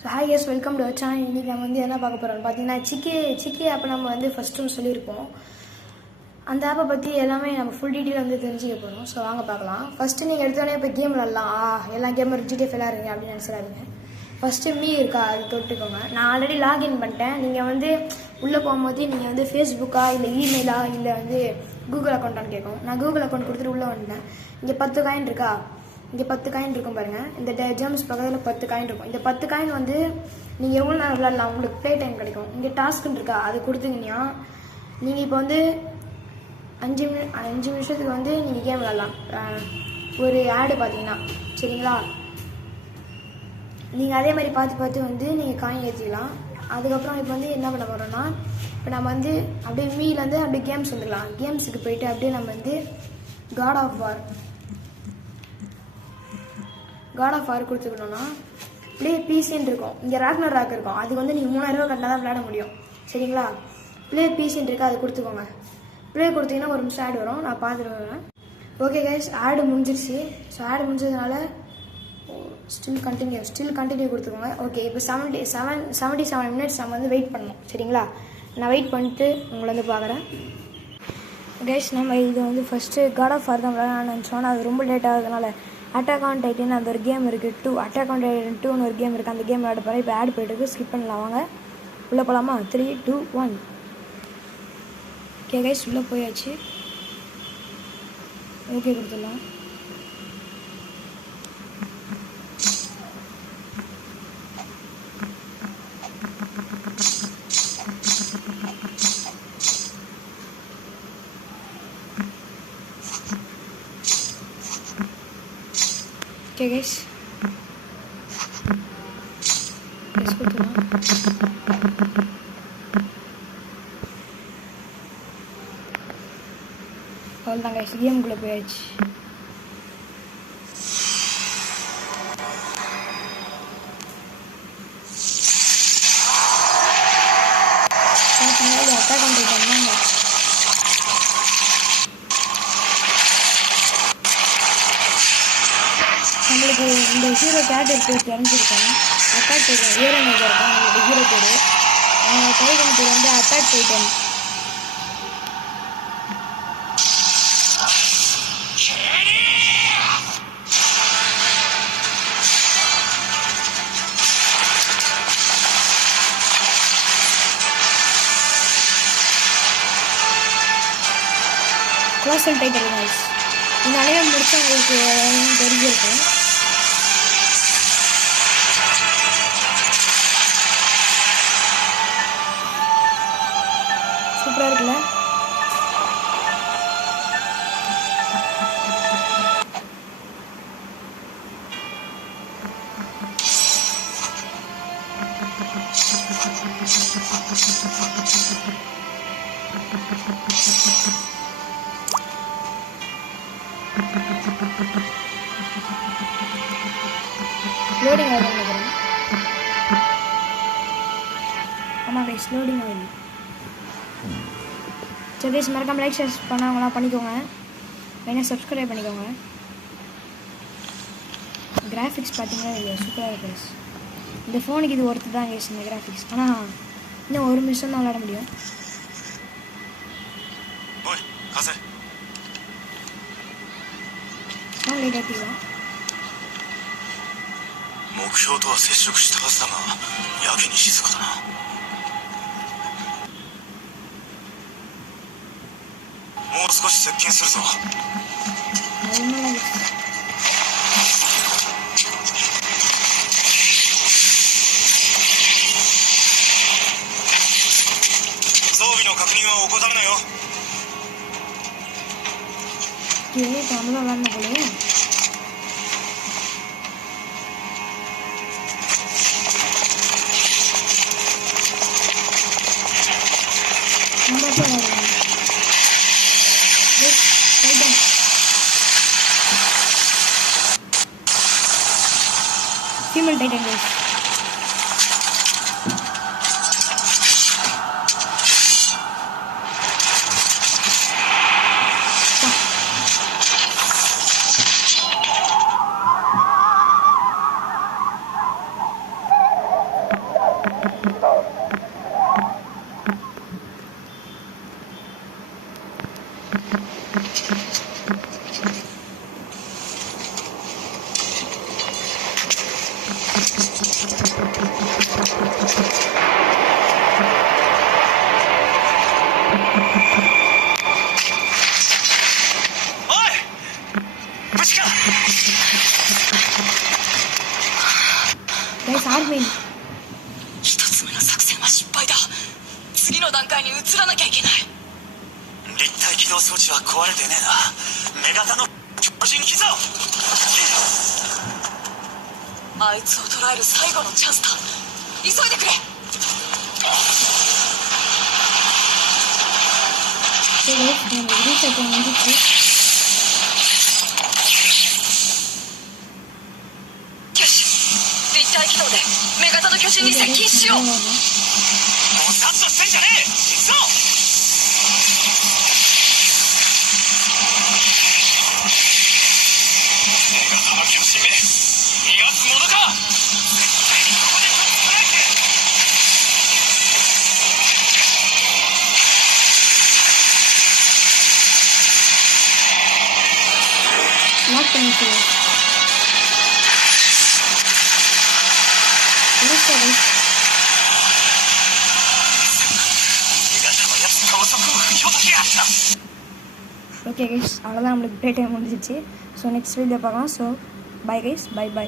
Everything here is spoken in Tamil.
So hi yes welcome to channel. இன்றைக்கி நம்ம வந்து என்ன பார்க்க போகிறோம்னு பார்த்தீங்கன்னா சிக்கி ஆப் நம்ம வந்து ஃபஸ்ட்டும் சொல்லியிருப்போம். அந்த ஆப்பை பற்றி எல்லாமே நம்ம ஃபுல் டீட்டெயில் வந்து தெரிஞ்சுக்க போகிறோம். ஸோ வாங்க பார்க்கலாம். ஃபஸ்ட்டு நீங்கள் எடுத்தோடனே இப்போ கேம் விளாட்லாம், எல்லா கேமும் ஜிடிஎஃப் விளாடுறீங்க அப்படின்னு நினச்சிடாதீங்க. ஃபஸ்ட்டு மீ இருக்கா அது தொட்டுக்கோங்க. நான் ஆல்ரெடி லாகின் பண்ணிட்டேன். நீங்கள் வந்து உள்ளே போகும்போது நீங்கள் வந்து ஃபேஸ்புக்கா இல்லை இமெயிலா இல்லை வந்து கூகுள் அக்கௌண்ட்டான்னு கேட்கும். நான் கூகுள் அக்கௌண்ட் கொடுத்துட்டு உள்ளே வந்துட்டேன். இங்கே 10 காயின் இருக்கா, இங்கே 10 காயின் இருக்கும் பாருங்கள். இந்த ஜேம்ஸ் பக்கத்தில் 10 காயின் இருக்கும். இந்த 10 காயின் வந்து நீங்கள் எவ்வளோ நேரம் விளாட்லாம், உங்களுக்கு ப்ளே டைம் கிடைக்கும். இங்கே டாஸ்க்குன்னு இருக்கா அது கொடுத்தீங்கன்னா நீங்கள் இப்போ வந்து 5 நிமிஷத்துக்கு வந்து நீங்கள் கேம் விளாட்லாம். ஒரு ஆடு பார்த்தீங்கன்னா சரிங்களா, நீங்கள் அதே மாதிரி பார்த்து வந்து நீங்கள் காயின் ஏற்றிக்கலாம். அதுக்கப்புறம் இப்போ வந்து என்ன பண்ண போகிறோம்னா, இப்போ நம்ம வந்து அப்படியே மீலேருந்து அப்படியே கேம்ஸ் வந்துடலாம். கேம்ஸுக்கு போயிட்டு அப்படியே நம்ம வந்து காட் ஆஃப் வார் கொடுத்துக்கணும்னா அப்படியே பிசின்னு இருக்கும். இங்கே ராக்னர் ராக் இருக்கும். அதுக்கு வந்து நீங்கள் 3000 ரூபா கட்டினா தான் விளையாட முடியும் சரிங்களா. ப்ளே பிசின்னு இருக்குது, அது கொடுத்துக்கோங்க. ப்ளே கொடுத்தீங்கன்னா ஒரு நிமிஷம் ஆடு வரும், நான் பார்த்துட்டு வருவேன். ஓகே கைஸ், ஆடு முடிஞ்சிருச்சு. ஸோ ஆடு முடிஞ்சதுனால ஸ்டில் கண்டினியூ கொடுத்துக்கோங்க. ஓகே, இப்போ 77 மினிட்ஸ் நம்ம வந்து வெயிட் பண்ணணும் சரிங்களா. நான் வெயிட் பண்ணிட்டு உங்களை வந்து பார்க்குறேன். கைஸ், நம்ம இது வந்து ஃபஸ்ட்டு காட் ஆஃப் வார் தான் விளையாடணும்னு நினச்சோம். அது ரொம்ப லேட் ஆகுதுனால அட்டாக் ஆன் டைட்டன் அந்த ஒரு கேம் இருக்குது, அட்டாக் ஆன் டைட்டன் 2ன்னு ஒரு கேம் இருக்குது. அந்த கேம் விளையாட போகிறேன். இப்போ ஆட் போய்ட்டு ஸ்கிப் பண்ணலாம். வாங்க உள்ளே போகலாமா? 3, 2, 1. ஓகே கைஸ், உள்ளே போயாச்சு. ஓகே கொடுத்துடலாம். ஓகே கைஸ், கொடுத்துடலாம். அவ்வளோதான் கைஸ், கேமுக்குள்ளே போயாச்சு. பார்த்தீங்கன்னா அட்டாக் ஆன் டைட்டன் தாங்க. நம்மளுக்கு இந்த ஹீரோ கேரக்டர் பேர் தெரிஞ்சிருக்கேன். அட்டாக் டைட்டன் ஏரன் இருக்கான் நம்மளுக்கு ஹீரோ பேர். அவங்க டைட்டன் பேர் வந்து அட்டாக் டைட்டன். கோசல் டைட்டன் கைஸ், இந்த அனைவரும் முடிச்சு உங்களுக்கு தெரிஞ்சிருக்கும். சூப்பராக இருக்குல்ல. லோடிங் ஆகுது நினைக்கிறேன். ஆமாம் கைஸ், லோடிங் ஆகுது. சரி கைஸ், மறக்காம லைக் ஷேர் பண்ணவங்களாம் பண்ணிக்கோங்க. வேணா சப்ஸ்கிரைப் பண்ணிக்கோங்க. கிராஃபிக்ஸ் பார்த்தீங்கன்னா இது சூப்பராக இருக்குது கைஸ். இந்த ஃபோனுக்கு இது ஒருத்து தான் கைஸ் இந்த கிராஃபிக்ஸ். ஆனால் இன்னும் 1 நிமிஷம் தான் விளையாட முடியும். லேட் ஆகிக்கலாம். 目標とは接触したはずだが、やけに静かだな。もう少し接近するぞ。装備の確認は怠るなよ。நம்மளும் விளாட்ன போலே. Female titan guys. の作戦は失敗だ。次の段階に移らなきゃいけない。立体起動装置は壊れてねえな。メガタの巨人機像。あいつを捕らえる最後のチャンスだ。急いでくれ。Okay guys, நான் ரீசெட் முடிச்சுよし、立体起動でメガタの巨人に接近しよう。もうサッとしてんじゃねえ。行くぞ。メガタの巨人め、逃がすものか。絶対にここでトップストライク。லாக் பண்ணிட்டு முடிச்சு guys. メガタのやつ高速を振り落としやがった。ஓகே கைஸ், அவ்வளோதான் நம்மளுக்கு ப்ளே டைம் முடிஞ்சிச்சு. ஸோ நெக்ஸ்ட் வீடியோ பார்க்கலாம். So bye guys, bye by.